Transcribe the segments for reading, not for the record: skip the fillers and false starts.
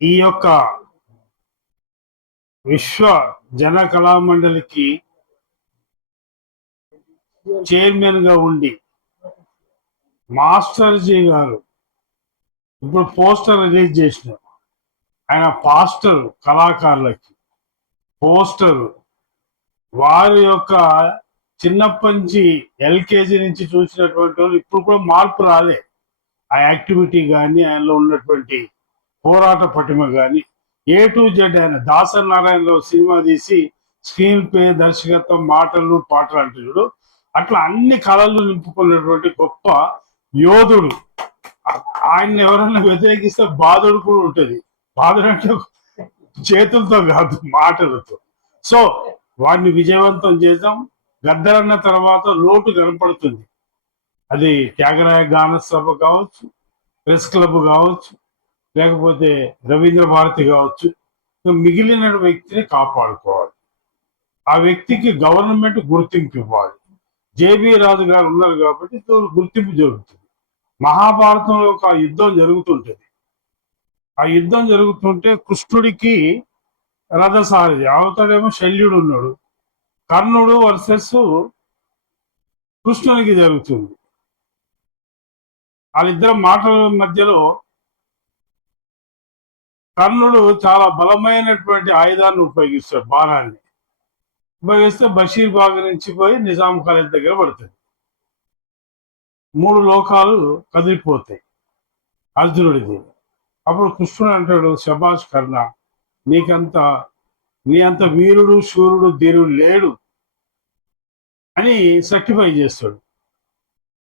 ఈ యొక్క విశ్వ జన కళామండలికి చైర్మన్ గా ఉండి మాస్టర్జీ గారు ఇప్పుడు పోస్టర్ రిలీజ్ చేసిన ఆయన పాస్టర్ కళాకారులకి పోస్టర్ వారి యొక్క చిన్నప్పటి నుంచి ఎల్కేజీ నుంచి చూసినటువంటి వాళ్ళు ఇప్పుడు కూడా మార్పు రాలే. ఆ యాక్టివిటీ కానీ ఆయనలో ఉన్నటువంటి పోరాట పటిమ కానీ ఏ టు జెడ్ ఆయన దాసరి నారాయణరావు సినిమా తీసి స్క్రీన్ ప్లే దర్శకత్వం మాటలు పాటలు అంటున్నాడు. అట్లా అన్ని కళలు నింపుకున్నటువంటి గొప్ప యోధుడు. ఆయన్ని ఎవరైనా వ్యతిరేకిస్తే బాధుడు కూడా ఉంటుంది. బాధుడు అంటే చేతులతో కాదు, మాటలతో. సో వాడిని విజయవంతం చేద్దాం. గద్దరన్న తర్వాత లోటు కనపడుతుంది. అది త్యాగరాయ గాన సభ కావచ్చు, ప్రెస్ క్లబ్ కావచ్చు, లేకపోతే రవీంద్ర భారతి కావచ్చు. మిగిలిన వ్యక్తిని కాపాడుకోవాలి. ఆ వ్యక్తికి గవర్నమెంట్ గుర్తింపు ఇవ్వాలి. జేబీ రాజు గారు ఉన్నారు కాబట్టి గుర్తింపు జరుగుతుంది. మహాభారతంలో ఒక యుద్ధం జరుగుతుంటది. ఆ యుద్ధం జరుగుతుంటే కృష్ణుడికి రథసారథి అవతడేమో శల్యుడు ఉన్నాడు. కర్ణుడు వర్సెస్ కృష్ణునికి జరుగుతుంది. వాళ్ళిద్దరు మాటల మధ్యలో కర్ణుడు చాలా బలమైనటువంటి ఆయుధాన్ని ఉపయోగిస్తాడు. బాణాన్ని ఉపయోగిస్తే బషీర్ బాగ్ నుంచి పోయి నిజాం కాలేజ్ దగ్గర పడుతుంది. 3 లోకాలు కదిలిపోతాయి అర్జునుడిది. అప్పుడు కృష్ణుడు అంటాడు, శభాష్ కర్ణ, నీ అంత వీరుడు శూరుడు ధీరుడు లేడు అని సర్టిఫై చేస్తాడు.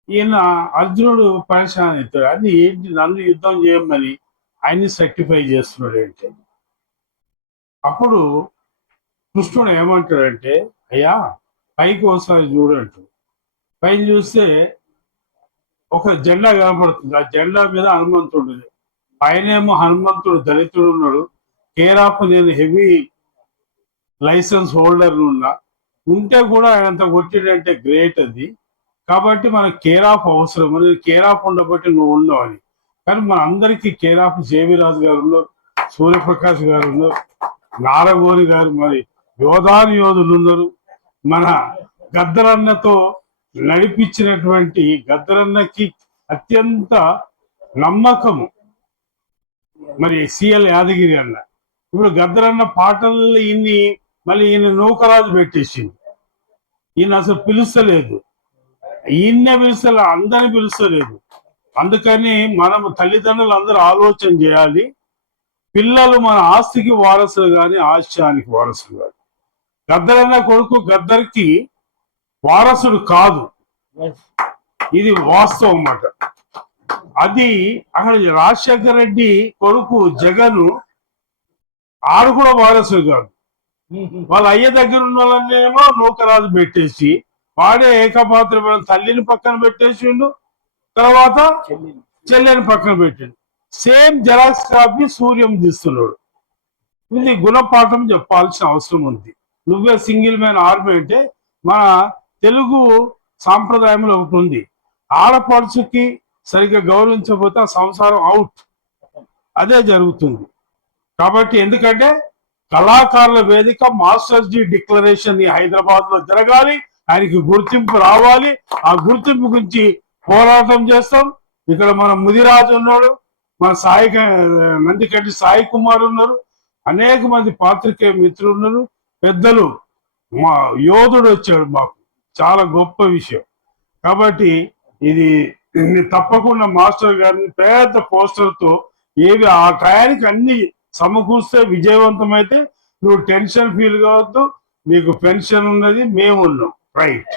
ఈయన అర్జునుడు పరిశాన్ అవుతాడు. అది ఏంటి, నన్ను యుద్ధం చేయమని ఆయన్ని సర్టిఫై చేస్తున్నాడు ఏంటి. అప్పుడు కృష్ణుడు ఏమంటాడంటే, అయ్యా పైకి ఒకసారి చూడంటు. పైన చూస్తే ఒక జెండా కనపడుతుంది. ఆ జెండా మీద హనుమంతుడు. పైనేమో హనుమంతుడు దళితుడు ఉన్నాడు. కేర్ ఆఫ్ నేను హెవీ లైసెన్స్ హోల్డర్ ఉన్నా ఉంటే కూడా ఆయనంత కొట్టిడంటే గ్రేట్. అది కాబట్టి మనకు కేర్ ఆఫ్ అవసరం. కేర్ ఆఫ్ ఉండబట్టి నువ్వు ఉన్నావు అని. కానీ మన అందరికీ కేర్ ఆఫ్ జేవి రాజు గారు ఉన్నారు, సూర్యప్రకాష్ గారు ఉన్నారు, నారగోరి గారు, మరి యోధాను యోధులు ఉన్నారు. మన గద్దరన్నతో నడిపించినటువంటి గద్దరన్నకి అత్యంత నమ్మకము మరి సిఎల్ యాదగిరి అన్న. ఇప్పుడు గద్దరన్న పాటల్లో మళ్ళీ ఈయన నూకరాజు పెట్టేసింది. ఈయన అసలు పిలుస్తలేదు. ఈయన్నే పిలుస్తలే, అందరిని పిలుస్తలేదు. అందుకని మనం తల్లిదండ్రులు అందరూ ఆలోచన చేయాలి. పిల్లలు మన ఆస్తికి వారసులు కానీ ఆశయానికి వారసులు కాదు. గద్దరన్న కొడుకు గద్దరికి వారసుడు కాదు. ఇది వాస్తవం అన్నమాట. అది అక్కడ రాజశేఖర రెడ్డి కొడుకు జగన్ ఆడు కూడా వారసుడు కాదు. వాళ్ళ అయ్య దగ్గర ఉన్న వాళ్ళనేమో నూకరాజు పెట్టేసి వాడే ఏకపాత్రమైన తల్లిని పక్కన పెట్టేసిండు, తర్వాత చెల్లెని పక్కన పెట్టిండు. సేమ్ జెరాక్స్ కాపీ సూర్యం తీస్తున్నాడు. ఇది గుణపాఠం చెప్పాల్సిన అవసరం ఉంది. నువ్వే సింగిల్ మ్యాన్ ఆర్మీ అంటే మన తెలుగు సాంప్రదాయంలో ఒకటి ఉంది, ఆడపడుచుకి సరిగ్గా గౌరవించకపోతే ఆ సంసారం అవుట్. అదే జరుగుతుంది. కాబట్టి ఎందుకంటే కళాకారుల వేదిక మాస్టర్స్ జీ డిక్లరేషన్ హైదరాబాద్ లో జరగాలి. ఆయనకి గుర్తింపు రావాలి. ఆ గుర్తింపు గురించి పోరాటం చేస్తాం. ఇక్కడ మన ముదిరాజు ఉన్నాడు, మన నందికంటి సాయి కుమార్ ఉన్నారు, అనేక మంది పాత్రికేయ మిత్రులు ఉన్నారు, పెద్దలు. మా యోధుడు వచ్చాడు, మాకు చాలా గొప్ప విషయం. కాబట్టి ఇది తప్పకుండా మాస్టర్ గారిని పెద్ద పోస్టర్తో ఏవి ఆ టయానికి అన్ని సమకూస్తే విజయవంతమైతే నువ్వు టెన్షన్ ఫీల్ కావద్దు. నీకు పెన్షన్ ఉన్నది, మేము ఉన్నాం. రైట్.